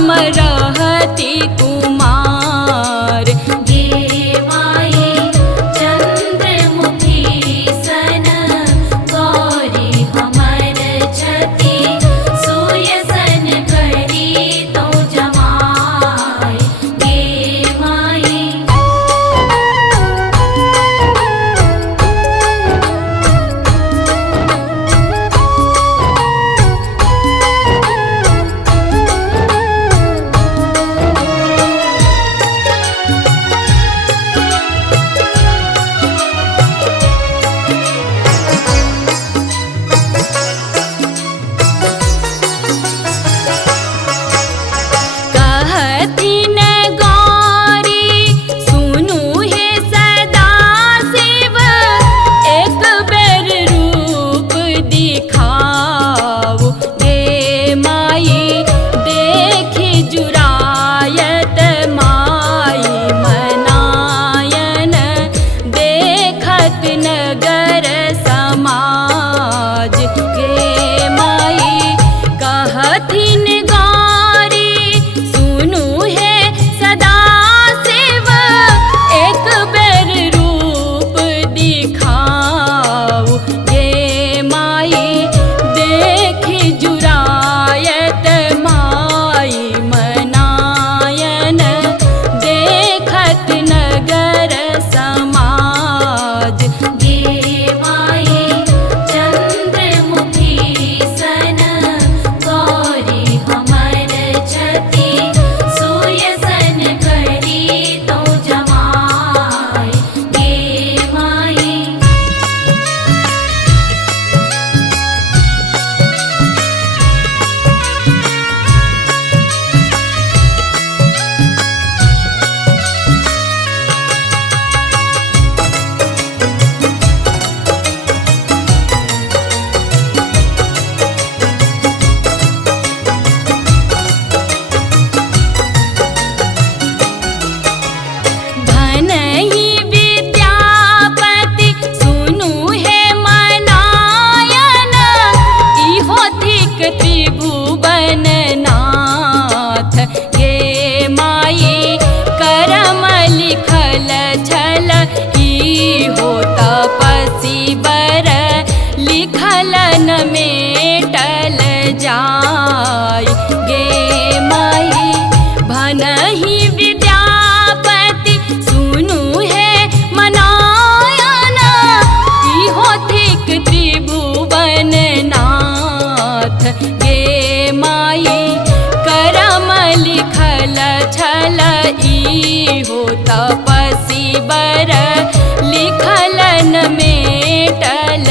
हम रहती कुमार। गे माई चंद्रमुखी सन गौरी हमर छती सुयसन करी तो जमाई। गे माई कहथिन गौरी सुनु हे सदा शिव, एक बेर रूप दिखाओ। गे माई देखी जुरायत माई मनायन, देखत नगर समाज। गे माई कहथिन गौरी सुनु हे सदा शिव, एक बेर रूप दिखाओ। गे माई देखी जुरायत माई मनायन, देखत नगर समाज। गे माई चंद्रमुखी सन गौरी हमर छती सुयसन करी तो जमाई। गे माई धनहि विद्यापति सुनु हे मनायन, इहो थिक त्रिभुवन नाथ। गे माई करम लिखल छल इहो तपसी बर, लिखल न मेटल जाय। गे माई भनहि विद्यापति सुनु हे मनायन, इहो थिक त्रिभुवन नाथ। गे माई करम लिखल छल इहो तपसी बर, लिखल न मेटल